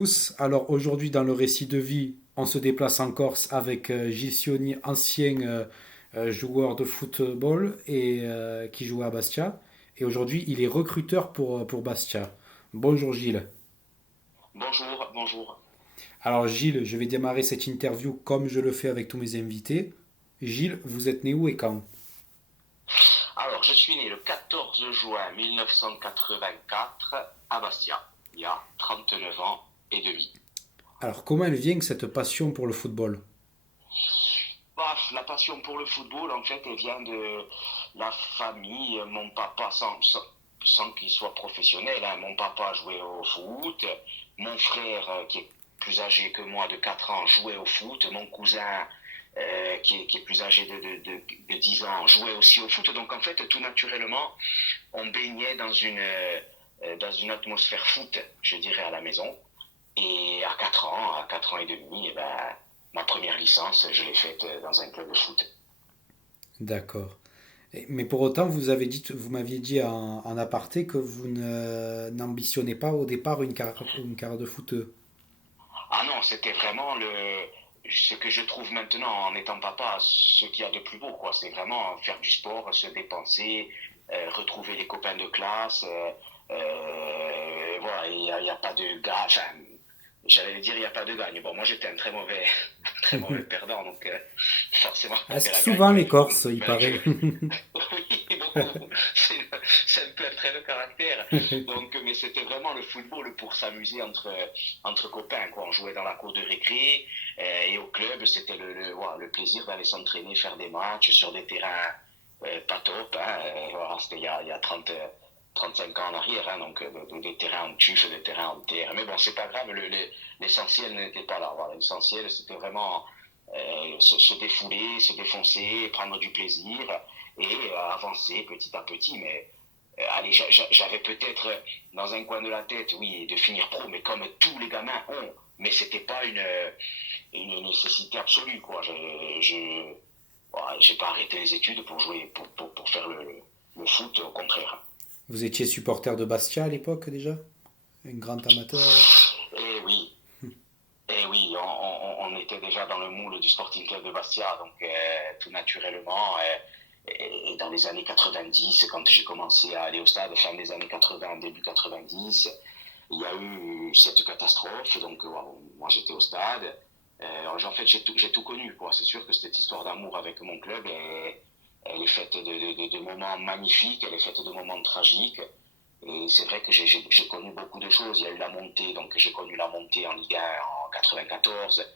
Tous. Alors aujourd'hui dans le récit de vie, on se déplace en Corse avec Gilles Sioni, ancien joueur de football et qui jouait à Bastia. Et aujourd'hui, il est recruteur pour Bastia. Bonjour Gilles. Bonjour, bonjour. Alors Gilles, je vais démarrer cette interview comme je le fais avec tous mes invités. Gilles, vous êtes né où et quand? Alors, je suis né le 14 juin 1984 à Bastia, il y a 39 ans et demi. Alors comment elle vient cette passion pour le football? Bah, la passion pour le football, en fait, elle vient de la famille. Mon papa, sans qu'il soit professionnel, hein, mon papa jouait au foot. Mon frère, qui est plus âgé que moi de 4 ans, jouait au foot. Mon cousin, qui est plus âgé de 10 ans, jouait aussi au foot. Donc, en fait, tout naturellement, on baignait dans une atmosphère foot, je dirais, à la maison. Et à 4 ans et demi, eh ben, ma première licence, je l'ai faite dans un club de foot. D'accord. Mais pour autant, vous m'aviez dit en aparté que vous n'ambitionnez pas au départ une carrière de footeux. Ah non, c'était vraiment ce que je trouve maintenant en étant papa, ce qu'il y a de plus beau, quoi. C'est vraiment faire du sport, se dépenser, retrouver les copains de classe. Voilà, il y a pas de gars. Enfin, j'allais dire il n'y a pas de gagne. Bon, moi j'étais un très mauvais, très mauvais perdant, donc forcément il y Ah, avait c'est la souvent gagne. les Corses, Donc, il ben, paraît. oui, beaucoup. C'est un peu un trait de caractère. Donc, mais c'était vraiment le football pour s'amuser entre copains, quoi. On jouait dans la cour de récré et au club, c'était voilà, le plaisir d'aller s'entraîner, faire des matchs sur des terrains pas top. Hein, voilà, c'était il y a 35 ans en arrière, hein, donc des terrains en tuf, des terrains en terre. Mais bon, c'est pas grave, l'essentiel n'était pas là. Voilà, l'essentiel, c'était vraiment se défouler, se défoncer, prendre du plaisir et avancer petit à petit. Mais allez, j'avais peut-être dans un coin de la tête, oui, de finir pro, mais comme tous les gamins ont. Mais c'était pas une nécessité absolue, quoi. Voilà, j'ai pas arrêté les études pour jouer, pour faire le foot, au contraire. Vous étiez supporter de Bastia à l'époque déjà? Un grand amateur? Et oui, et oui, on était déjà dans le moule du Sporting Club de Bastia, donc tout naturellement. Et dans les années 90, quand j'ai commencé à aller au stade, fin des années 80, début 90, il y a eu cette catastrophe. Donc moi j'étais au stade. En fait, j'ai tout connu, quoi. C'est sûr que cette histoire d'amour avec mon club, elle est faite de moments magnifiques, elle est faite de moments tragiques. Et c'est vrai que j'ai connu beaucoup de choses. Il y a eu la montée, donc j'ai connu la montée en Ligue 1 en 94.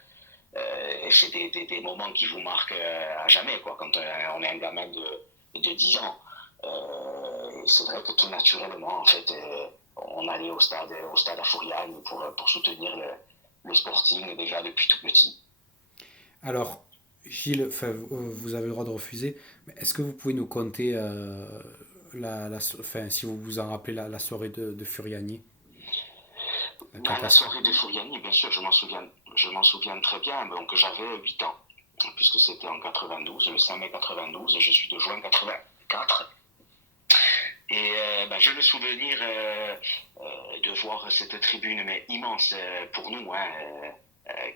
Et c'est des moments qui vous marquent à jamais, quoi, quand on est un gamin de 10 ans. C'est vrai que tout naturellement, en fait, on allait au stade à Fouriane pour soutenir le Sporting déjà depuis tout petit. Alors, Gilles, enfin, vous avez le droit de refuser, mais est-ce que vous pouvez nous conter, enfin, si vous vous en rappelez, la soirée de Furiani, la Dans la catastrophe? soirée de Fouriani, bien sûr, je m'en souviens très bien. Donc j'avais 8 ans, puisque c'était en 92, le 5 mai 92, je suis de juin 84. Et ben, j'ai le souvenir de voir cette tribune, mais immense pour nous, hein,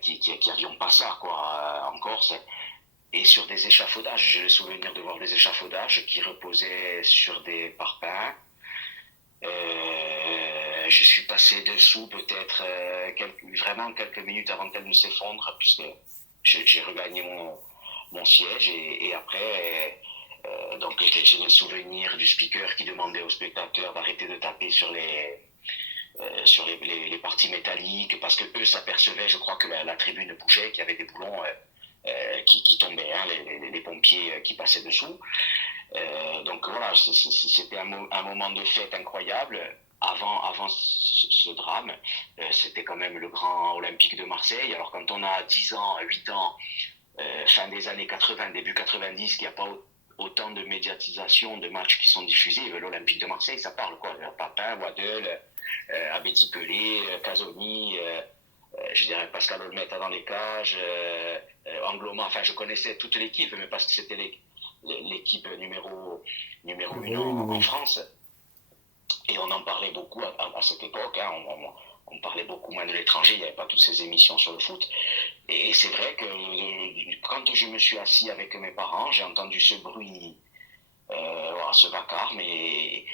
qui avions pas ça, quoi, en Corse. Et sur des échafaudages, j'ai le souvenir de voir des échafaudages qui reposaient sur des parpaings. Je suis passé dessous peut-être vraiment quelques minutes avant qu'elle ne s'effondre, puisque j'ai regagné mon siège et après, donc j'ai le souvenir du speaker qui demandait aux spectateurs d'arrêter de taper sur les parties métalliques parce que eux s'apercevaient, je crois que la tribune bougeait, qu'il y avait des boulons qui tombaient, hein, les pompiers qui passaient dessous. Donc voilà, c'était un moment de fête incroyable. Avant ce drame, c'était quand même le grand Olympique de Marseille. Alors quand on a 10 ans, 8 ans, fin des années 80, début 90, qu'il n'y a pas autant de médiatisation de matchs qui sont diffusés, l'Olympique de Marseille, ça parle quoi. Papin, Waddle, Abedi Pelé, Casoni, je dirais Pascal Olmeta dans les cages, Angloma, enfin je connaissais toute l'équipe, mais parce que c'était l'équipe numéro une Numéro 1, en oui. France. Et on en parlait beaucoup à cette époque. Hein. On parlait beaucoup moins de l'étranger, il n'y avait pas toutes ces émissions sur le foot. Et c'est vrai que quand je me suis assis avec mes parents, j'ai entendu ce bruit, voilà, ce vacarme, et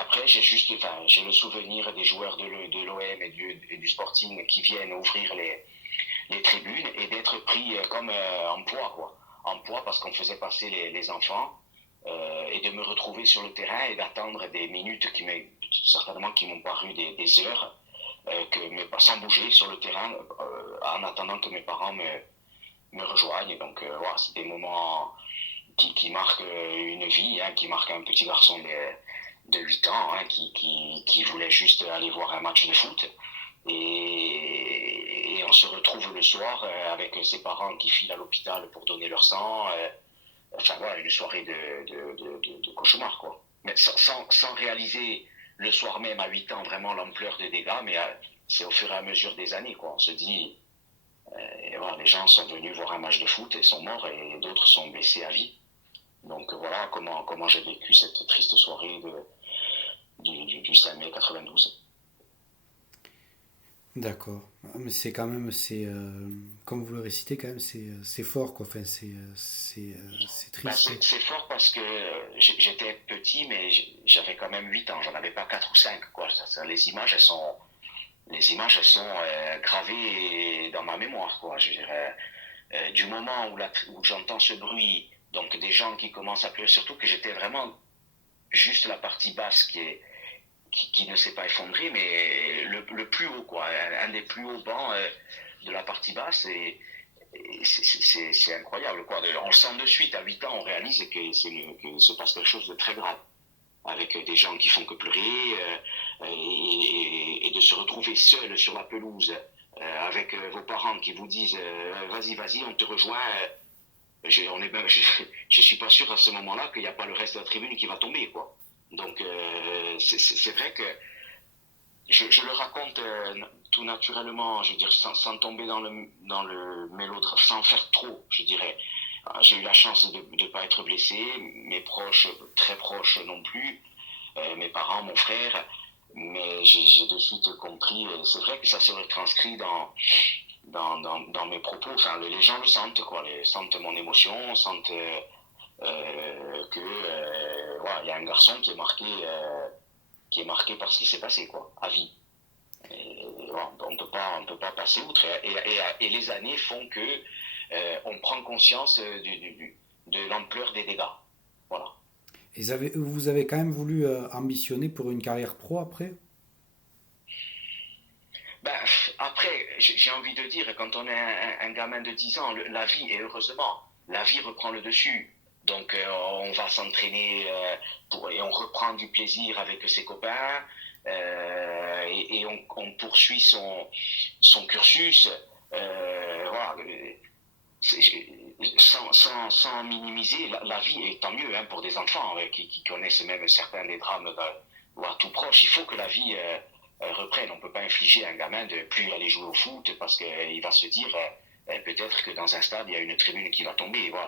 après, j'ai le souvenir des joueurs de l'OM et du Sporting qui viennent ouvrir les tribunes et d'être pris comme en poids, quoi. En poids parce qu'on faisait passer les enfants et de me retrouver sur le terrain et d'attendre des minutes certainement qui m'ont paru des heures sans bouger sur le terrain en attendant que mes parents me rejoignent. Donc voilà, c'est des moments qui marquent une vie, hein, qui marquent un petit garçon de 8 ans hein, qui voulait juste aller voir un match de foot. Et on se retrouve le soir avec ses parents qui filent à l'hôpital pour donner leur sang. Enfin voilà, une soirée de cauchemar, quoi. Mais sans réaliser le soir même à 8 ans vraiment l'ampleur des dégâts, mais c'est au fur et à mesure des années, quoi. On se dit, voilà, les gens sont venus voir un match de foot et sont morts et d'autres sont blessés à vie. Donc voilà comment j'ai vécu cette triste soirée du 5 mai 92. D'accord. Mais c'est quand même, comme vous le récitez, quand même, c'est fort, quoi. Enfin, c'est Ben, triste. c'est fort parce que j'étais petit, mais j'avais quand même 8 ans. J'en avais pas 4 ou 5, quoi. Les images, elles sont gravées dans ma mémoire, quoi. Je dirais, du moment où j'entends ce bruit, donc des gens qui commencent à pleurer, surtout que j'étais vraiment juste la partie basse qui ne s'est pas effondrée, mais le plus haut, quoi. Un des plus hauts bancs de la partie basse. Et c'est incroyable, quoi. On le sent de suite, à 8 ans, on réalise que se passe quelque chose de très grave. Avec des gens qui font que pleurer, et de se retrouver seul sur la pelouse, avec vos parents qui vous disent vas-y, vas-y, on te rejoint. Je suis pas sûr à ce moment-là qu'il n'y a pas le reste de la tribune qui va tomber, quoi. Donc c'est vrai que je le raconte tout naturellement, je veux dire, sans tomber dans le mélodrame, sans faire trop, je dirais. J'ai eu la chance de ne pas être blessé, mes proches, très proches non plus, mes parents, mon frère, mais j'ai de suite compris, c'est vrai que ça se retranscrit dans mes propos, enfin les gens le sentent, quoi, sentent mon émotion, sentent voilà, il y a un garçon qui est marqué par ce qui s'est passé, quoi, à vie. Et, voilà, on peut pas passer outre. Et les années font que on prend conscience de l'ampleur des dégâts. Voilà. Et vous avez quand même voulu ambitionner pour une carrière pro après? Ben, après, j'ai envie de dire, quand on est un gamin de 10 ans, la vie, et heureusement, la vie reprend le dessus. Donc, on va s'entraîner et on reprend du plaisir avec ses copains et on poursuit son cursus. Voilà, sans minimiser la vie, et tant mieux hein, pour des enfants qui connaissent même certains des drames voire tout proche. Il faut que la vie reprenne. On ne peut pas infliger à un gamin de plus aller jouer au foot parce qu'il va se dire peut-être que dans un stade, il y a une tribune qui va tomber. Voilà,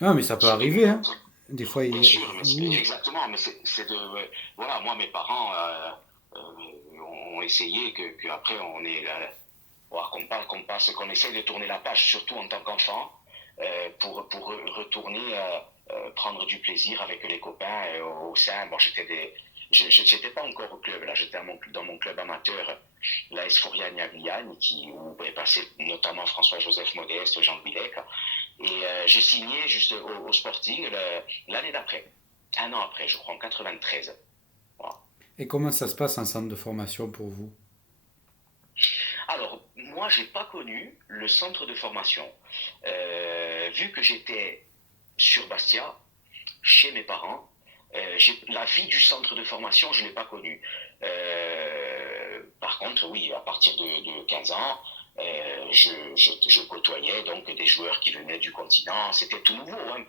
Ah, mais ça peut c'est de arriver, hein. Des fois, bien sûr, mais oui. exactement, mais c'est de voilà, moi mes parents ont essayé que après on est voilà, qu'on essaye de tourner la page, surtout en tant qu'enfant, pour retourner prendre du plaisir avec les copains au sein. Bon, je n'étais pas encore au club, là, j'étais dans mon club amateur, l'AS Fourian-Yagliane, où est passé notamment François-Joseph Modeste, Jean Guilec. Et j'ai signé juste au Sporting l'année d'après, un an après, je crois, en 93. Voilà. Et comment ça se passe un centre de formation pour vous? Alors, moi, j'ai pas connu le centre de formation. Vu que j'étais sur Bastia, chez mes parents, la vie du centre de formation, je ne l'ai pas connue. Par contre, oui, à partir de 15 ans, je côtoyais donc des joueurs qui venaient du continent. C'était tout nouveau hein,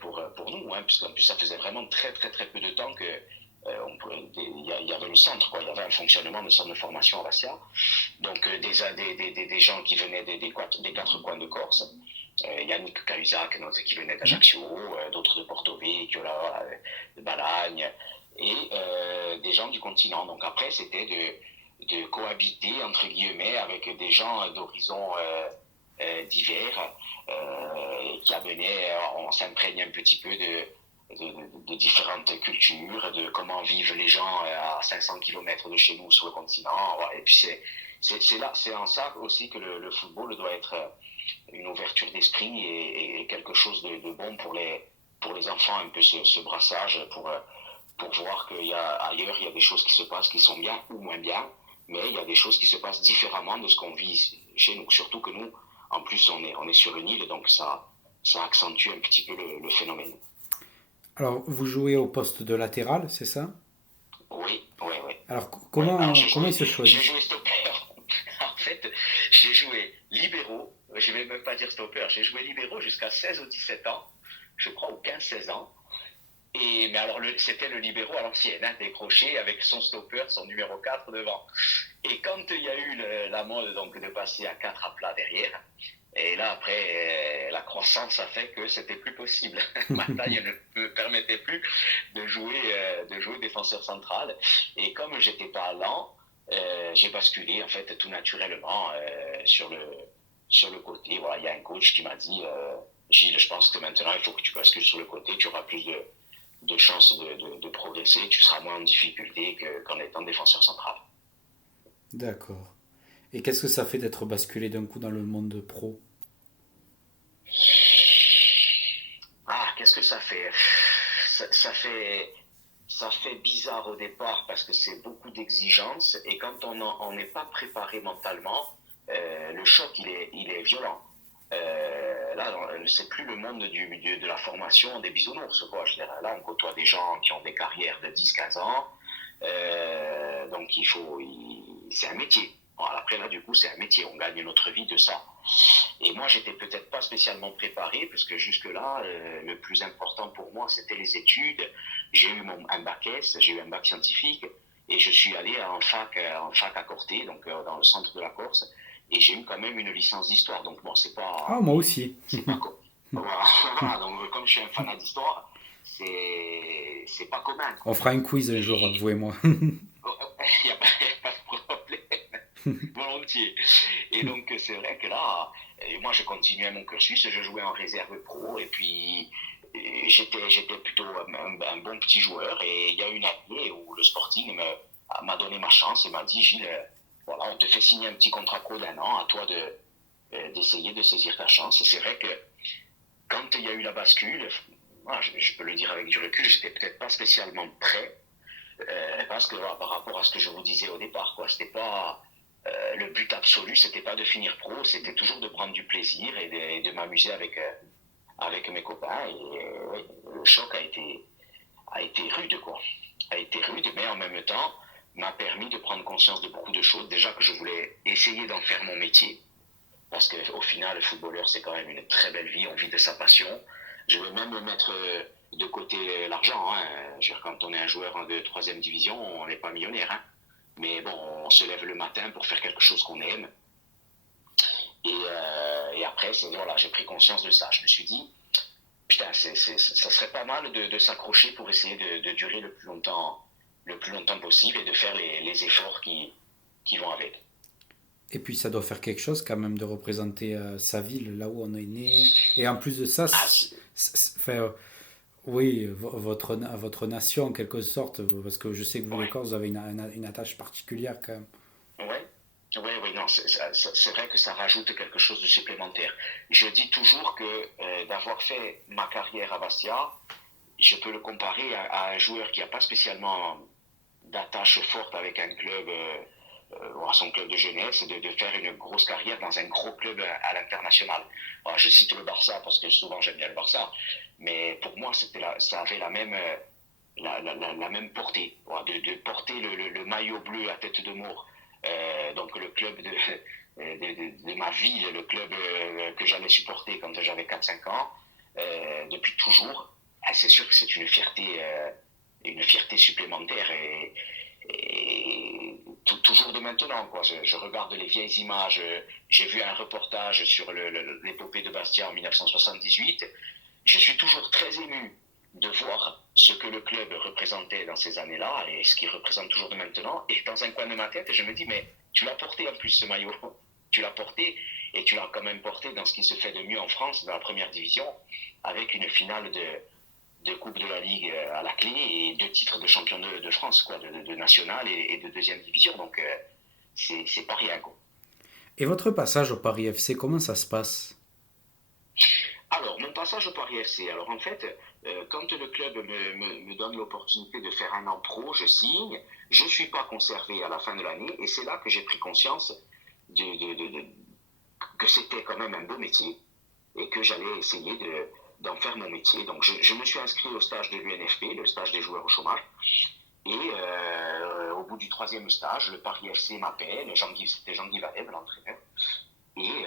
pour nous, hein, puisqu'en plus ça faisait vraiment très très très peu de temps que il y avait le centre, quoi. Il y avait un fonctionnement de centre de formation à Bastia. Donc des gens qui venaient des quatre coins de Corse. Yannick Cahuzac, qui venait d'Ajaccio, d'autres de Porto Vecchio, de Balagne. et des gens du continent. Donc après, c'était de cohabiter, entre guillemets, avec des gens d'horizons divers qui amenaient, on s'imprègne un petit peu de différentes cultures, de comment vivent les gens à 500 km de chez nous sur le continent. Et puis c'est en ça aussi que le football doit être une ouverture d'esprit et quelque chose de bon pour les enfants, un peu ce brassage, pour voir qu'il y a ailleurs, il y a des choses qui se passent qui sont bien ou moins bien, mais il y a des choses qui se passent différemment de ce qu'on vit chez nous. Surtout que nous, en plus, on est sur une île, donc ça accentue un petit peu le phénomène. Alors, vous jouez au poste de latéral, c'est ça? Oui, oui, oui. Alors, Ouais, alors comment il se j'ai choisit? joué stopper. En fait, j'ai joué libéraux, je vais même pas dire stopper, j'ai joué libéraux jusqu'à 16 ou 17 ans, je crois, ou 15-16 ans. Mais alors, c'était le libéraux à l'ancienne, hein, décroché avec son stopper, son numéro 4 devant. Et quand il y a eu la mode donc, de passer à 4 à plat derrière, et là, après, la croissance a fait que c'était plus possible. Ma taille ne me permettait plus de jouer défenseur central. Et comme j'étais pas lent, j'ai basculé, en fait, tout naturellement sur le côté. Voilà, il y a un coach qui m'a dit, Gilles, je pense que maintenant, il faut que tu bascules sur le côté, tu auras plus de chances de progresser, tu seras moins en difficulté qu'en étant défenseur central. D'accord. Et qu'est-ce que ça fait d'être basculé d'un coup dans le monde pro? Ah, qu'est-ce que ça fait ça fait bizarre au départ parce que c'est beaucoup d'exigences et quand on n'est pas préparé mentalement, le choc il est violent. Là, c'est plus le monde de la formation des bisounours, quoi. Je veux dire, là, on côtoie des gens qui ont des carrières de 10-15 ans, donc c'est un métier. Bon, après, là, du coup, c'est un métier. On gagne notre vie de ça. Et moi, j'étais peut-être pas spécialement préparé, parce que jusque-là, le plus important pour moi, c'était les études. J'ai eu un bac S, j'ai eu un bac scientifique, et je suis allé en fac à Corté, donc dans le centre de la Corse, et j'ai eu quand même une licence d'histoire. Donc bon, Ah, moi aussi. c'est pas voilà, voilà, donc comme je suis un fanat d'histoire, c'est pas commun, On quoi. fera un quiz un jour, Et vous et moi. il n'y a, y a pas de problème, volontiers. Et donc, c'est vrai que là, moi, je continuais mon cursus, je jouais en réserve pro, et puis j'étais plutôt un bon petit joueur. Et il y a une année où le Sporting m'a donné ma chance et m'a dit, Gilles, voilà, on te fait signer un petit contrat pro d'1 an, à toi d'essayer de saisir ta chance. Et c'est vrai que quand il y a eu la bascule, moi, je peux le dire avec du recul, j'étais peut-être pas spécialement prêt, parce que voilà, par rapport à ce que je vous disais au départ, quoi, c'était pas le but absolu, c'était pas de finir pro, c'était toujours de prendre du plaisir et de m'amuser avec mes copains. Et ouais, le choc a été rude, quoi. A été rude, mais en même temps, m'a permis de prendre conscience de beaucoup de choses. Déjà que je voulais essayer d'en faire mon métier, parce qu'au final, le footballeur, c'est quand même une très belle vie, on vit de sa passion. Je vais même mettre de côté l'argent. Hein. Je veux dire, quand on est un joueur de troisième division, on n'est pas millionnaire. Hein. Mais bon, on se lève le matin pour faire quelque chose qu'on aime. Et après, voilà, j'ai pris conscience de ça. Je me suis dit, putain, ça serait pas mal de s'accrocher pour essayer de durer le plus longtemps possible et de faire les efforts qui vont avec. Et puis ça doit faire quelque chose quand même de représenter sa ville, là où on est né. Et en plus de ça, Ah, enfin, oui, votre nation en quelque sorte, parce que je sais que vous les ouais. Corses, vous avez une attache particulière quand même. Ouais, ouais, ouais, non, c'est vrai que ça rajoute quelque chose de supplémentaire. Je dis toujours que d'avoir fait ma carrière à Bastia, je peux le comparer à un joueur qui n'a pas spécialement d'attache forte avec un club, ou à son club de jeunesse, de faire une grosse carrière dans un gros club à l'international. Bon, je cite le Barça parce que souvent j'aime bien le Barça, mais pour moi ça avait la même, la même portée, voilà, de porter le maillot bleu à tête de mort, donc le club de ma ville, le club que j'allais supporter quand j'avais 4-5 ans, depuis toujours. Ah, c'est sûr que c'est une fierté supplémentaire et toujours de maintenant, quoi. Je regarde les vieilles images. J'ai vu un reportage sur l'épopée de Bastia en 1978. Je suis toujours très ému de voir ce que le club représentait dans ces années-là et ce qu'il représente toujours de maintenant. Et dans un coin de ma tête, je me dis, mais tu l'as porté en plus ce maillot. Tu l'as porté et tu l'as quand même porté dans ce qui se fait de mieux en France, dans la première division, avec une finale de Coupe de la Ligue à la clé et 2 titres de champion de France, quoi, de national et de deuxième division. Donc c'est pas rien, quoi. Et votre passage au Paris FC, comment ça se passe? Alors, mon passage au Paris FC. Alors, en fait, quand le club me donne l'opportunité de faire un an pro, je signe. Je ne suis pas conservé à la fin de l'année et c'est là que j'ai pris conscience que c'était quand même un beau métier et que j'allais essayer d'en faire mon métier. Donc, je me suis inscrit au stage de l'UNFP, le stage des joueurs au chômage. Et au bout du 3e stage, le Paris FC m'appelle. C'était Jean-Guy Valève, l'entraîneur. Et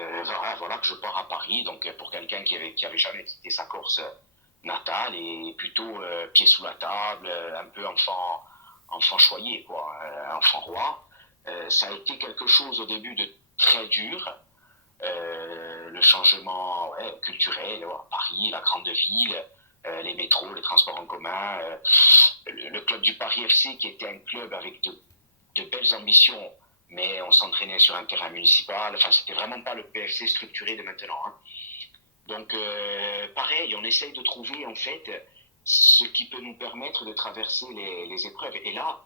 voilà que je pars à Paris, donc pour quelqu'un qui avait jamais quitté sa Corse natale et plutôt pied sous la table, un peu enfant choyé, quoi, enfant roi. Ça a été quelque chose au début de très dur. Le changement culturel, Paris, la grande ville, les métros, les transports en commun, le club du Paris FC qui était un club avec de belles ambitions, mais on s'entraînait sur un terrain municipal. Enfin, c'était vraiment pas le PFC structuré de maintenant, hein. Donc, pareil, on essaye de trouver en fait ce qui peut nous permettre de traverser les épreuves. Et là,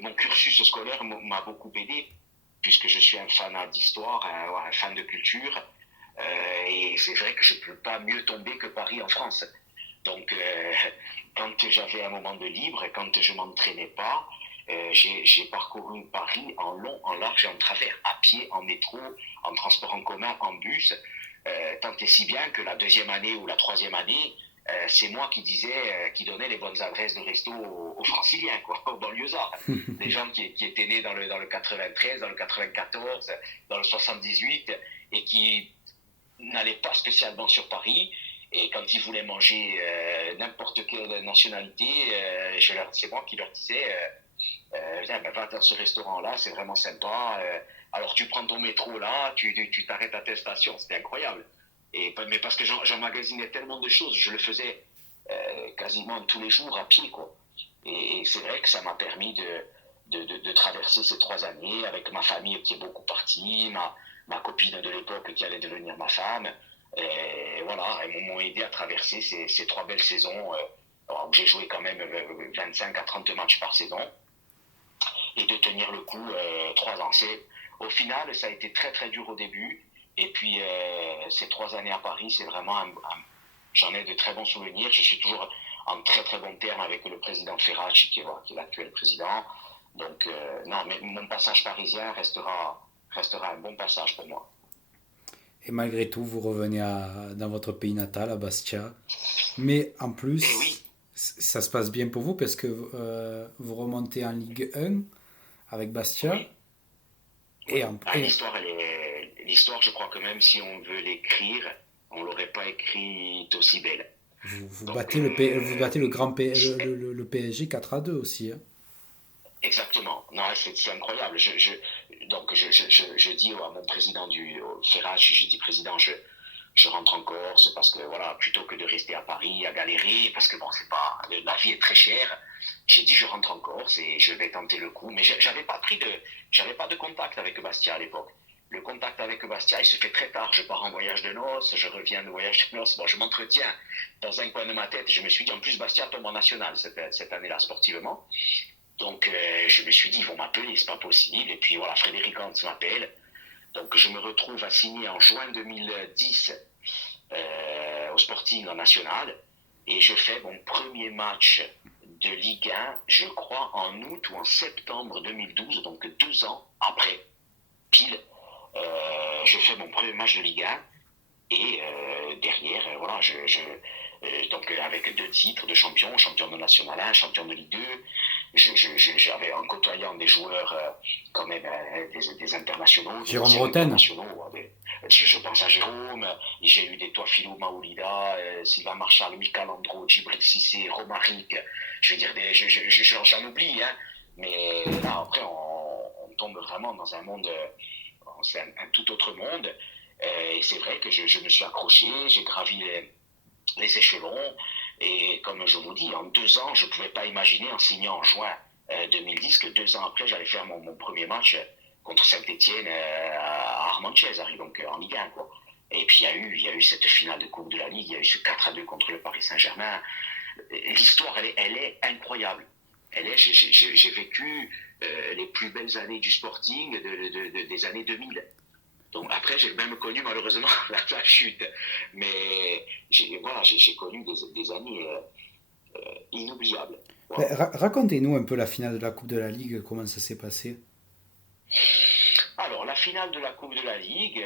mon cursus scolaire m'a beaucoup aidé, puisque je suis un fanat d'histoire, un fan de culture. Et c'est vrai que je ne peux pas mieux tomber que Paris en France. Donc, quand j'avais un moment de libre, quand je m'entraînais pas, j'ai parcouru Paris en long, en large et en travers, à pied, en métro, en transport en commun, en bus, tant et si bien que la 2e année ou la 3e année, c'est moi qui donnais les bonnes adresses de resto aux franciliens, quoi, aux banlieusards. Des gens qui étaient nés dans le 93, dans le 94, dans le 78, et qui n'allaient pas spécialement sur Paris. Et quand ils voulaient manger n'importe quelle nationalité, c'est moi qui leur disais va dans ce restaurant-là, c'est vraiment sympa. Alors tu prends ton métro là, tu t'arrêtes à telle station, c'était incroyable. Mais parce que j'emmagasinais tellement de choses, je le faisais quasiment tous les jours à pied, quoi. Et c'est vrai que ça m'a permis de traverser ces 3 années avec ma famille qui est beaucoup partie, ma copine de l'époque qui allait devenir ma femme. Et voilà, elles m'ont aidé à traverser ces 3 belles saisons où j'ai joué quand même 25 à 30 matchs par saison et de tenir le coup 3 ans. Au final, ça a été très très dur au début. Et puis ces 3 années à Paris, c'est vraiment j'en ai de très bons souvenirs. Je suis toujours en très très bon terme avec le président Ferracci, qui est l'actuel président. Donc non, mais mon passage parisien restera un bon passage pour moi. Et malgré tout, vous revenez dans votre pays natal, à Bastia. Mais en Et plus, oui, ça se passe bien pour vous parce que vous remontez en Ligue 1 avec Bastia. oui, Et, oui. Ah, et l'histoire, je crois que même si on veut l'écrire, on l'aurait pas écrite aussi belle. vous Donc, battez vous battez le PSG 4-2 aussi, hein. exactement. Non, c'est incroyable. Donc, je dis à mon président au Ferrach, je dis président, je rentre en Corse parce que voilà, plutôt que de rester à Paris, à galérer, parce que bon, c'est pas, la vie est très chère. J'ai dit, je rentre en Corse et je vais tenter le coup. Mais j'avais pas de contact avec Bastia à l'époque. Le contact avec Bastia, il se fait très tard. Je pars en voyage de noces, je reviens de voyage de noces. Bon, je m'entretiens dans un coin de ma tête. Je me suis dit, en plus, Bastia tombe en national cette année-là, sportivement. Donc, je me suis dit, ils vont m'appeler, c'est pas possible. Et puis, voilà, Frédéric Hans m'appelle. Donc, je me retrouve à signer en juin 2010 au Sporting en national. Et je fais mon premier match de Ligue 1, je crois, en août ou en septembre 2012, donc 2 ans après, pile. Je fais mon premier match de Ligue 1. Et derrière, voilà, donc avec 2 titres de champion de National 1, champion de Ligue 2, j'avais en côtoyant des joueurs quand même des internationaux, des Jérôme anciens Roten. internationaux. Je pense à Jérôme, j'ai eu des Toafilo Maoulida, Sylvain Marchal, Mika Landreau, Djibril Cissé, Romaric, je veux dire, j'en oublie, hein, mais là après on tombe vraiment dans un monde, c'est un tout autre monde. Et c'est vrai que je me suis accroché, j'ai gravi les échelons. Et comme je vous dis, en 2 ans, je ne pouvais pas imaginer en signant en juin 2010 que 2 ans après, j'allais faire mon premier match contre Saint-Etienne à Armentières, donc en Ligue 1, quoi. Et puis il y a eu cette finale de Coupe de la Ligue, il y a eu ce 4-2 contre le Paris Saint-Germain. L'histoire, elle est incroyable. J'ai vécu les plus belles années du Sporting des années 2000. Donc après, j'ai même connu malheureusement la chute. Mais j'ai connu des années inoubliables. Voilà. Racontez-nous un peu la finale de la Coupe de la Ligue, comment ça s'est passé. Alors, la finale de la Coupe de la Ligue,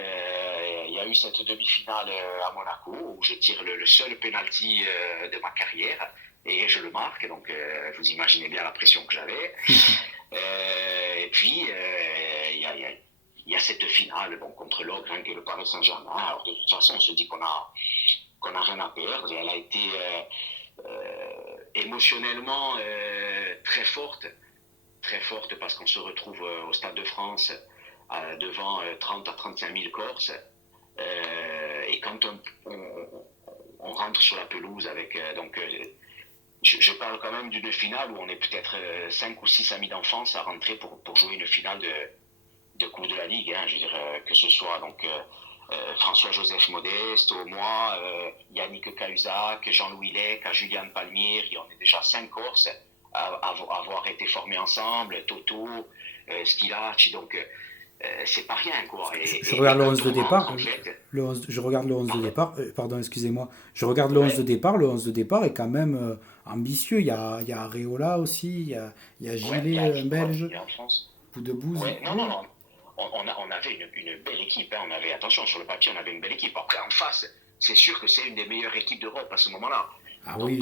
il y a eu cette demi-finale à Monaco où je tire le seul penalty de ma carrière et je le marque. Donc, vous imaginez bien la pression que j'avais. Et puis, il y a cette finale contre l'ogre qui est le Paris Saint-Germain. Alors, de toute façon, on se dit qu'on a rien à perdre. Et elle a été émotionnellement très forte parce qu'on se retrouve au Stade de France devant 30 à 35 000 Corses. Et quand on rentre sur la pelouse avec... je parle quand même d'une finale où on est peut-être 5 ou 6 amis d'enfance à rentrer pour jouer une finale de Coupe de la Ligue. Je veux dire, que ce soit François-Joseph Modeste, moi, Yannick Cahuzac, Jean-Louis Lec, Julian Palmier, on est déjà 5 Corses à avoir été formés ensemble, Toto, Schillaci, donc c'est pas rien, quoi. Je regarde le 11 de on rentre, départ. en fait, Je regarde le 11 de pardon, départ. Pardon, excusez-moi. Je regarde le 11 de ouais, départ. Le 11 de départ est quand même ambitieux. Il y a Areola aussi. Il y a ouais, Gillet, un Belge. il y a en France. Boudebouze. Ouais, non. On avait une belle équipe. On avait, attention, sur le papier, on avait une belle équipe. Après, en face, c'est sûr que c'est une des meilleures équipes d'Europe à ce moment-là. Ah Donc, oui.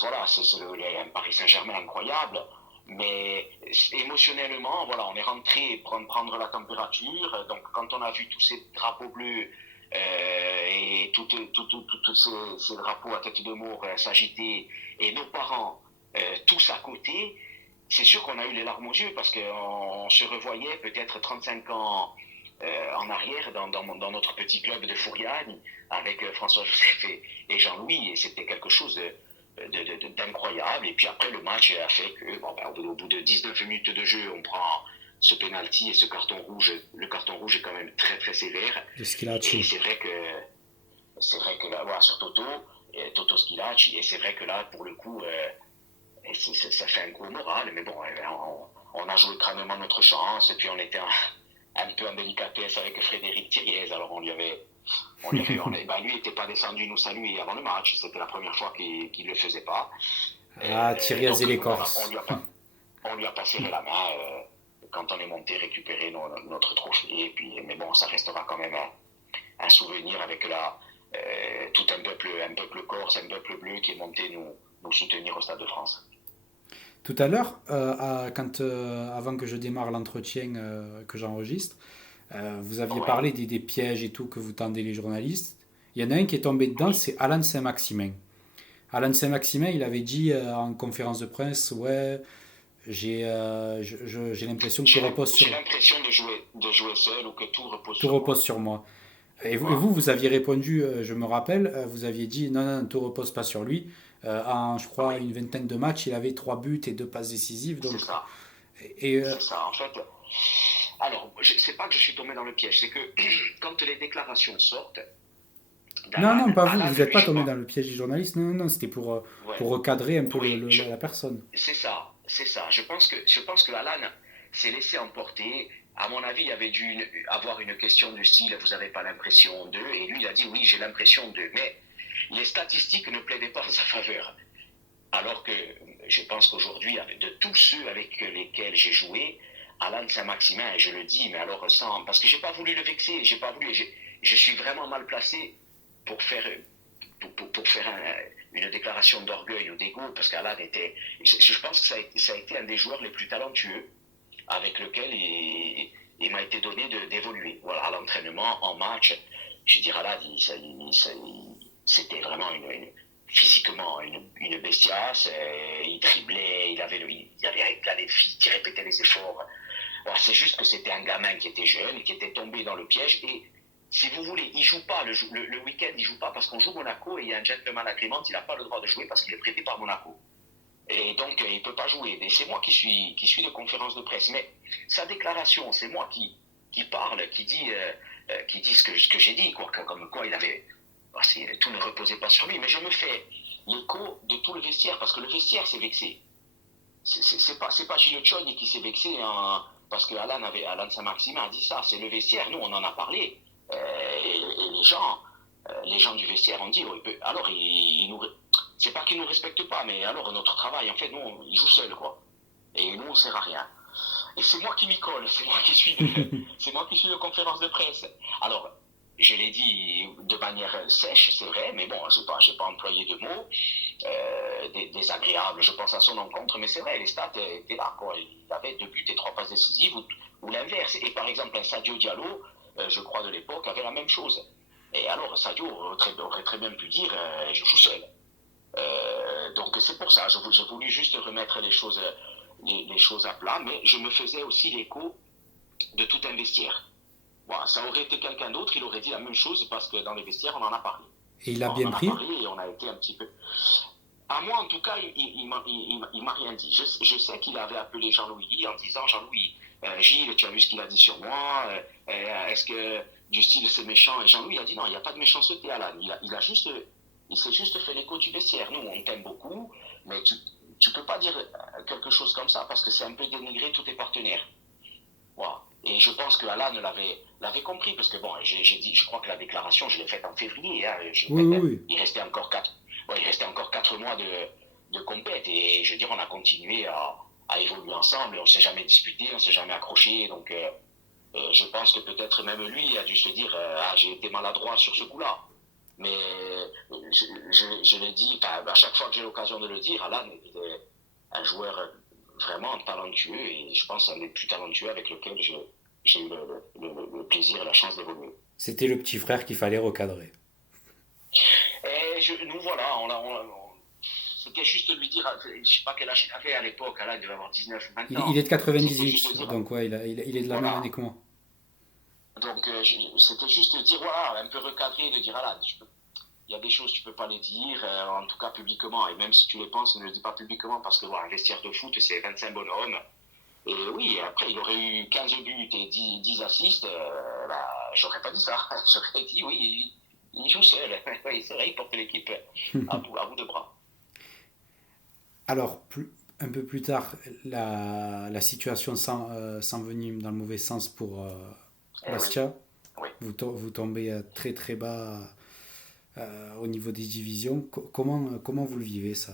voilà, il y a un Paris Saint-Germain incroyable. Mais émotionnellement, voilà, on est rentré prendre la température. Donc, quand on a vu tous ces drapeaux bleus et tous ces drapeaux à tête de mort s'agiter, et nos parents tous à côté, c'est sûr qu'on a eu les larmes aux yeux parce qu'on se revoyait peut-être 35 ans en arrière dans notre petit club de Fouriane avec François-Joseph et Jean-Louis, et c'était quelque chose d'incroyable. Et puis après, le match a fait que, au bout de 19 minutes de jeu, on prend ce penalty et ce carton rouge. Le carton rouge est quand même très très sévère. De Et Schillaci. c'est vrai que là, voilà, sur Toto Schillaci, et c'est vrai que là, pour le coup, ça fait un coup au moral. Mais bon, on a joué crânement notre chance, et puis on était un peu en délicatesse avec Frédéric Thiriez. Alors lui n'était pas descendu nous saluer avant le match. C'était la première fois qu'il ne le faisait pas. Ah, Thierry Donc et on Corse. lui a pas serré la main quand on est monté récupérer notre trophée. Et puis, mais bon, ça restera quand même un souvenir avec tout un peuple corse, un peuple bleu qui est monté nous soutenir au Stade de France. Tout à l'heure, avant que je démarre l'entretien que j'enregistre, vous aviez Ouais, parlé des pièges et tout que vous tendez les journalistes. Il y en a un qui est tombé dedans, oui. c'est Alan Saint-Maximin. Alan Saint-Maximin, il avait dit en conférence de presse, ouais, j'ai l'impression que tout repose J'ai sur, l'impression de jouer seul ou que tout repose tout sur repose moi. sur moi. Et Voilà. vous aviez répondu, je me rappelle, vous aviez dit non, non, tout repose pas sur lui. En, je crois, Oui, une vingtaine de matchs, il avait 3 buts et 2 passes décisives. c'est Donc, ça. et, C'est ça. En fait, alors, c'est pas que je suis tombé dans le piège, c'est que quand les déclarations sortent non, non, pas vous, Alan, vous n'êtes lui, pas je tombé pense. dans le piège du journaliste. Non, non, non, c'était Ouais, pour recadrer un peu oui, la personne. c'est ça, c'est ça. Je pense que Alan s'est laissé emporter. À mon avis, il avait dû avoir une question du style, vous n'avez pas l'impression d'eux, et lui, il a dit oui, j'ai l'impression d'eux. Mais les statistiques ne plaidaient pas en sa faveur. Alors que je pense qu'aujourd'hui, de tous ceux avec lesquels j'ai joué, Alan Saint-Maximin, et je le dis, mais alors parce que j'ai pas voulu le vexer, j'ai pas voulu, je suis vraiment mal placé pour faire, pour faire une déclaration d'orgueil ou d'ego, parce qu'Alan je pense que ça a été un des joueurs les plus talentueux avec lequel il m'a été donné d'évoluer. Voilà, à l'entraînement, en match, je dirais Alan, c'était vraiment physiquement une bestiace. Il driblait, il avait plein de filles qui répétaient les efforts. Voilà, c'est juste que c'était un gamin qui était jeune, qui était tombé dans le piège. Et si vous voulez, il joue pas le week-end, il joue pas parce qu'on joue Monaco et il y a un gentleman agreement, il n'a pas le droit de jouer parce qu'il est prêté par Monaco. Et donc, il ne peut pas jouer. Et c'est moi qui suis de conférence de presse. Mais sa déclaration, c'est moi qui parle, qui dit ce que j'ai dit, quoi, comme quoi il avait... tout ne reposait pas sur lui. Mais je me fais l'écho de tout le vestiaire, parce que le vestiaire s'est vexé. C'est pas Gilles Chogny qui s'est vexé parce que Alan Saint-Maximin a dit ça. C'est le vestiaire. Nous, on en a parlé. Et les gens du vestiaire ont dit, alors c'est pas qu'ils nous respectent pas, mais alors notre travail, en fait, nous, il joue seul, quoi. Et nous, on sert à rien. Et c'est moi qui m'y colle, c'est moi qui suis de conférence de presse. Alors, je l'ai dit de manière sèche, c'est vrai, mais bon, j'ai pas employé de mots désagréables, je pense à son encontre, mais c'est vrai, les stats étaient là, quoi. Il avait 2 buts et 3 passes décisives, ou l'inverse. Et par exemple, un Sadio Diallo, je crois de l'époque, avait la même chose. Et alors, Sadio aurait très bien pu dire, je joue seul. Donc c'est pour ça, j'ai voulu juste remettre les choses à plat, mais je me faisais aussi l'écho de tout un vestiaire. Voilà, ça aurait été quelqu'un d'autre, il aurait dit la même chose parce que dans les vestiaires, on en a parlé. Et il a On bien en a pris. parlé et on a été un petit peu... À moi, en tout cas, il m'a rien dit. Je sais qu'il avait appelé Jean-Louis en disant, Jean-Louis, Gilles, tu as vu ce qu'il a dit sur moi, est-ce que du style c'est méchant? Et Jean-Louis a dit non, il n'y a pas de méchanceté, Alan. Il s'est juste fait l'écho du vestiaire. Nous, on t'aime beaucoup, mais tu peux pas dire quelque chose comme ça parce que c'est un peu dénigrer tous tes partenaires. Voilà. Et je pense que Alan l'avait compris parce que bon, j'ai dit, je crois que la déclaration, je l'ai faite en février. Hein, Oui. Il restait encore 4 mois de compète et je veux dire, on a continué à évoluer ensemble. On s'est jamais disputé, on s'est jamais accroché. Donc, je pense que peut-être même lui a dû se dire, j'ai été maladroit sur ce coup-là. Mais je l'ai dit, à chaque fois que j'ai l'occasion de le dire, Alan était un joueur vraiment talentueux et je pense un des plus talentueux avec lequel j'ai eu le plaisir et la chance d'évoluer. C'était le petit frère qu'il fallait recadrer. Et nous voilà, c'était juste de lui dire, je sais pas quel âge il avait à l'époque, là il devait avoir 19 ou 20 Il ans. est de C'était juste 98, de dire, donc ouais, il est de la même voilà. année que moi. Donc c'était juste de dire, voilà, un peu recadré, de dire, voilà, il y a des choses tu peux pas les dire, en tout cas publiquement, et même si tu les penses, ne le dis pas publiquement, parce que voilà, un vestiaire de foot, c'est 25 bonhommes. Et oui, après, il aurait eu 15 buts et 10 assists, j'aurais pas dit ça. J'aurais dit, oui, il joue seul. Oui, c'est vrai, il porte l'équipe à bout de bras. Alors, un peu plus tard, la situation s'envenime dans le mauvais sens pour Oui, Bastia. oui. Vous tombez très très bas au niveau des divisions. Comment vous le vivez ça?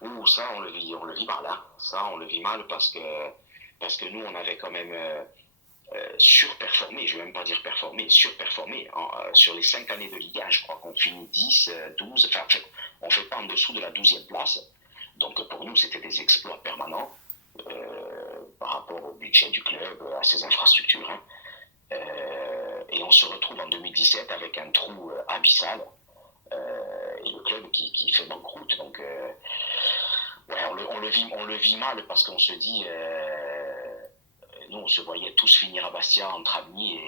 Ouh, ça, on le vit mal, hein. Ça, on le vit mal parce que nous, on avait quand même surperformé, je ne vais même pas dire performé, surperformé. Sur les 5 années de Ligue 1, je crois qu'on finit 10, 12, enfin, on ne fait pas en dessous de la 12e place. Donc pour nous, c'était des exploits permanents par rapport au budget du club, à ses infrastructures. Hein. Et on se retrouve en 2017 avec un trou abyssal et le club qui fait banqueroute. Donc ouais, on le vit mal parce qu'on se dit, nous on se voyait tous finir à Bastia entre amis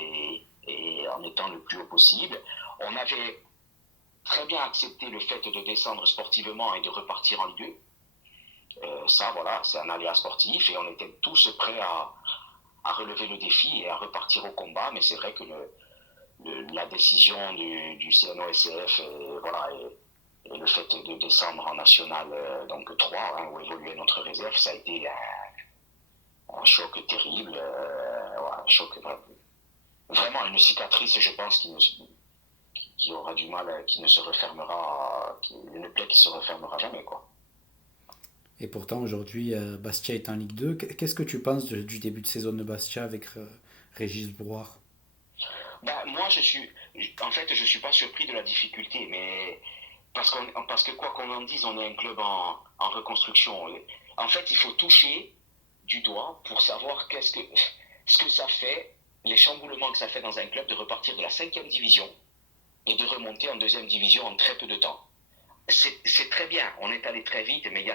et en étant le plus haut possible. On avait très bien accepté le fait de descendre sportivement et de repartir en Ligue 2. Ça, voilà, c'est un aléa sportif et on était tous prêts à relever le défi et à repartir au combat. Mais c'est vrai que la décision du CNOSF voilà, et le fait de descendre en National donc 3, hein, où évoluait notre réserve, ça a été un choc terrible. Un choc, vraiment une cicatrice, je pense, qui aura du mal, qui ne se refermera, une plaie qui se refermera jamais, quoi. Et pourtant, aujourd'hui, Bastia est en Ligue 2. Qu'est-ce que tu penses du début de saison de Bastia avec Régis Brouard? Moi, je suis pas surpris de la difficulté, mais parce que quoi qu'on en dise, on est un club en reconstruction. En fait, il faut toucher du doigt pour savoir ce que ça fait, les chamboulements que ça fait dans un club de repartir de la 5e division et de remonter en 2e division en très peu de temps. C'est très bien, on est allé très vite, mais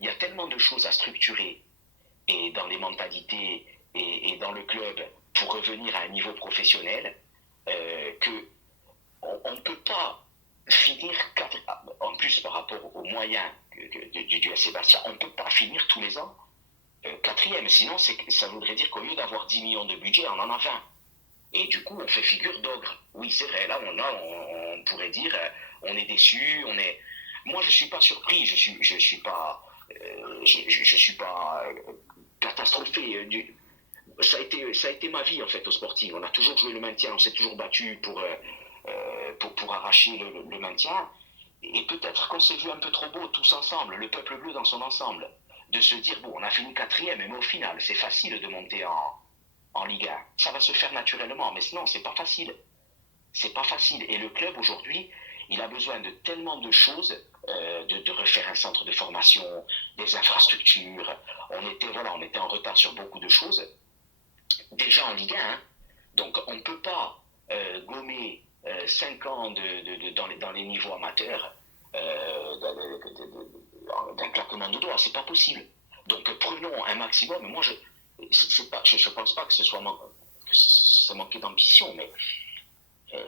il y a tellement de choses à structurer et dans les mentalités et dans le club pour revenir à un niveau professionnel, que on ne peut pas finir, en plus par rapport aux moyens du FC Bastia, on ne peut pas finir tous les ans quatrième. Sinon, ça voudrait dire qu'au lieu d'avoir 10 millions de budget, on en a 20. Et du coup, on fait figure d'ogre. Oui, c'est vrai, là, on pourrait dire, on est déçu, Moi, je ne suis pas surpris, je suis pas, je suis pas catastrophé. Ça a été ma vie, en fait, au Sporting. On a toujours joué le maintien, on s'est toujours battu pour arracher le maintien. Et peut-être qu'on s'est vu un peu trop beau tous ensemble, le peuple bleu dans son ensemble. De se dire, bon, on a fini quatrième, mais au final, c'est facile de monter en Ligue 1. Ça va se faire naturellement, mais sinon, c'est pas facile. C'est pas facile. Et le club, aujourd'hui, il a besoin de tellement de choses, de refaire un centre de formation, des infrastructures. On était en retard sur beaucoup de choses. Déjà en Ligue 1, hein. Donc on ne peut pas gommer 5 ans dans les niveaux amateurs d'un claquement de doigts. C'est pas possible. Donc prenons un maximum. Moi, je pense pas que ça manquait d'ambition, mais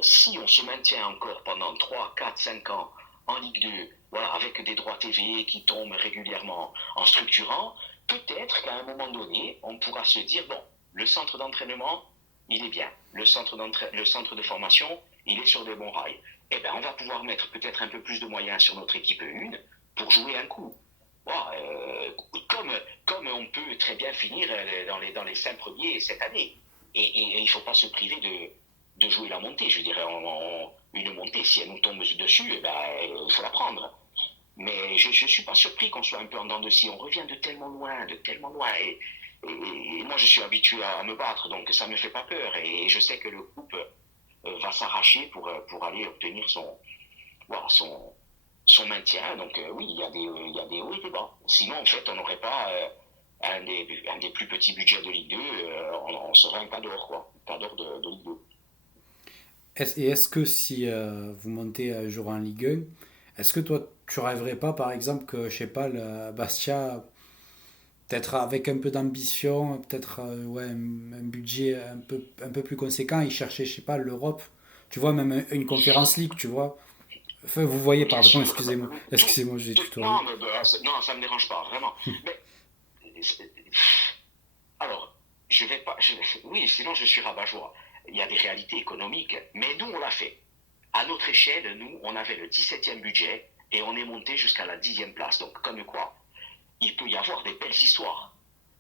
si on se maintient encore pendant 3, 4, 5 ans en Ligue 2, voilà, avec des droits TV qui tombent régulièrement, en structurant, peut-être qu'à un moment donné, on pourra se dire, bon, le centre d'entraînement, il est bien. Le centre de formation, il est sur des bons rails. Eh bien, on va pouvoir mettre peut-être un peu plus de moyens sur notre équipe 1 pour jouer un coup. Voilà, comme on peut très bien finir dans les 5 premiers cette année. Et il ne faut pas se priver de jouer la montée. Je dirais, une montée, si elle nous tombe dessus, eh ben, il faut la prendre. Mais je ne suis pas surpris qu'on soit un peu en dents de scie. On revient de tellement loin, de tellement loin. Et moi, je suis habitué à me battre, donc ça ne me fait pas peur. Et je sais que le groupe va s'arracher pour aller obtenir voilà, son maintien. Donc oui, il y a des hauts et des bas. Sinon, en fait, on n'aurait pas un des plus petits budgets de Ligue 2. On serait un cadre, quoi. Un cadre de Ligue 2. Et est-ce que si vous montez un jour en Ligue 1, est-ce que toi, tu rêverais pas, par exemple, que, je sais pas, le Bastia, peut-être avec un peu d'ambition, peut-être ouais, un budget un peu plus conséquent, il cherchait, je sais pas, l'Europe, tu vois, même une conférence League, tu vois. Enfin, vous voyez, Bien pardon, sûr. excusez-moi. Excusez-moi, j'ai tutoyé. Non, non, ça ne me dérange pas, vraiment. Mais alors, je vais pas. Oui, sinon je suis rabat-joie. Il y a des réalités économiques, mais nous, on l'a fait. À notre échelle, nous, on avait le 17e budget et on est monté jusqu'à la 10e place. Donc, comme quoi, il peut y avoir des belles histoires.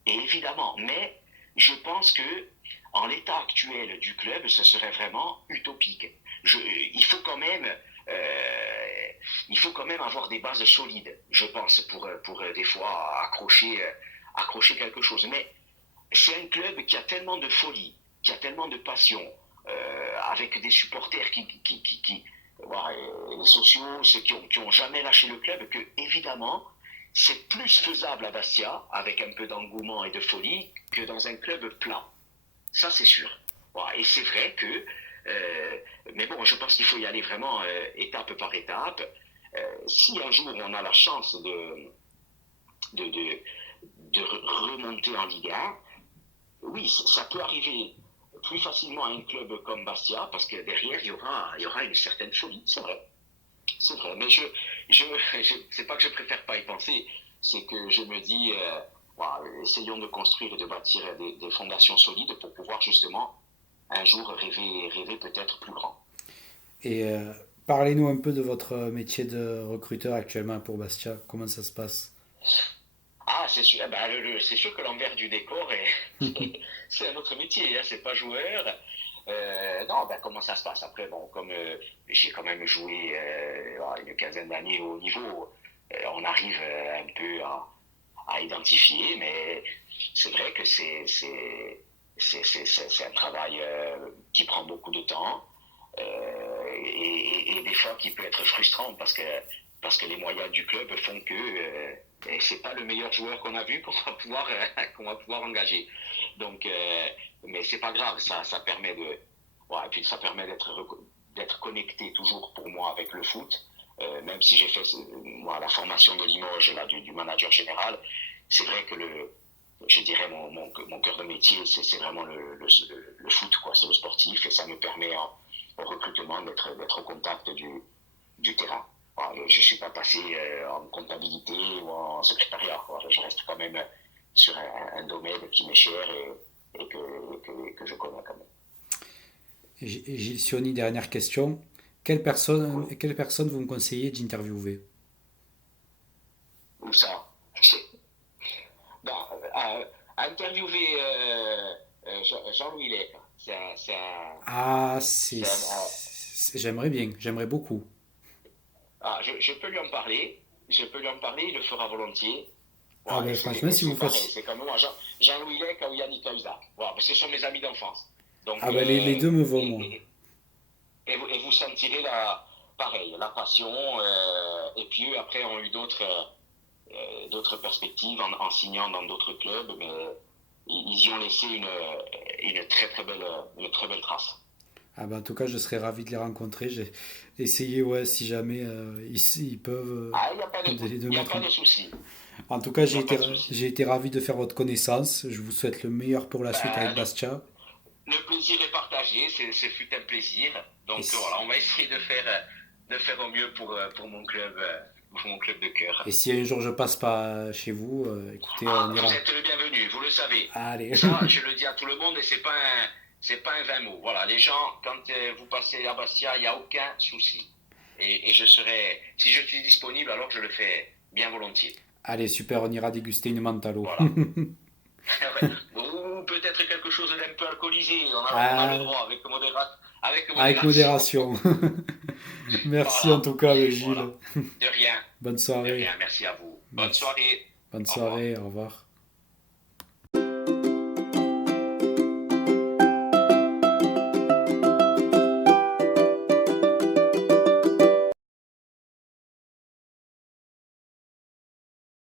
Et évidemment, mais je pense que en l'état actuel du club, ce serait vraiment utopique. Il faut quand même, il faut quand même avoir des bases solides, je pense, pour des fois accrocher quelque chose. Mais c'est un club qui a tellement de folie, qui a tellement de passion, avec des supporters voilà, les sociaux, ceux qui ont jamais lâché le club, que évidemment, c'est plus faisable à Bastia, avec un peu d'engouement et de folie, que dans un club plat. Ça, c'est sûr. Voilà, et c'est vrai que, mais bon, je pense qu'il faut y aller vraiment étape par étape. Si un jour on a la chance de, de, de remonter en Ligue 1, oui, ça peut arriver plus facilement à un club comme Bastia, parce que derrière, il y aura une certaine folie, c'est vrai. C'est vrai, mais c'est pas que je préfère pas y penser, c'est que je me dis, voilà, essayons de construire et de bâtir des fondations solides pour pouvoir justement un jour rêver peut-être plus grand. Et parlez-nous un peu de votre métier de recruteur actuellement pour Bastia. Comment ça se passe? Ah, c'est sûr, ben, c'est sûr que l'envers du décor c'est un autre métier, hein, c'est pas joueur. Non, ben, comment ça se passe après? Bon, comme j'ai quand même joué une quinzaine d'années au niveau, on arrive un peu à identifier, mais c'est vrai que c'est un travail qui prend beaucoup de temps et des fois qui peut être frustrant parce que les moyens du club font que c'est pas le meilleur joueur qu'on a vu qu'on va pouvoir engager. Donc, mais c'est pas grave, ça permet ouais, et puis ça permet d'être connecté toujours pour moi avec le foot. Même si j'ai fait moi, la formation de Limoges là, du manager général, c'est vrai que je dirais, mon cœur de métier, c'est vraiment le foot, quoi. C'est le sportif et ça me permet au recrutement d'être au contact du terrain. Voilà, je ne suis pas passé en comptabilité ou en secrétariat, quoi. Je reste quand même sur un domaine qui m'est cher et que je connais quand même. Gilles Sioni, dernière question. Oui. Quelle personne vous me conseillez d'interviewer? Où ça? Bon, interviewer Jean-Louis Lec, Ah, c'est j'aimerais bien, j'aimerais beaucoup. je peux lui en parler, il le fera volontiers. Ah Voilà, ben franchement, si vous c'est pareil, faites... c'est comme moi, Jean-Louis Lec ou Yannick Cahuzac. Voilà, ce sont mes amis d'enfance. Ah Donc, ben les deux me vont, moi. vous sentirez pareil, la passion. Et puis eux, après, ont eu d'autres perspectives en signant dans d'autres clubs, mais ils y ont laissé une très belle trace. Ah ben en tout cas, je serais ravi de les rencontrer. J'ai essayé, ouais, si jamais ils peuvent Ah, il n'y a pas de, il de y a mettre pas en... de souci. En tout cas, Il n'y a pas de souci. j'ai été ravi de faire votre connaissance. Je vous souhaite le meilleur pour la suite avec Ben, Bastia. le plaisir est partagé, ce fut un plaisir. Et Donc si, voilà, on va essayer de faire au mieux pour mon club de et cœur. si un jour je passe pas chez vous, écoutez, on Ah, vous ira. êtes le bienvenu, vous le savez. Allez. Ça, je le dis à tout le monde et c'est pas un vain mot. Voilà, les gens, quand vous passez à Bastia, il n'y a aucun souci. Et si je suis disponible, alors je le fais bien volontiers. Allez, super, on ira déguster une Mantalo. Voilà. Ou peut-être quelque chose d'un peu alcoolisé. On a le Ah, droit avec avec modération. modération. Merci en Voilà. tout cas, Gilles. Voilà. De rien. Bonne De soirée. rien. Merci à vous. Bonne Merci. soirée. Bonne Au revoir. soirée, au revoir.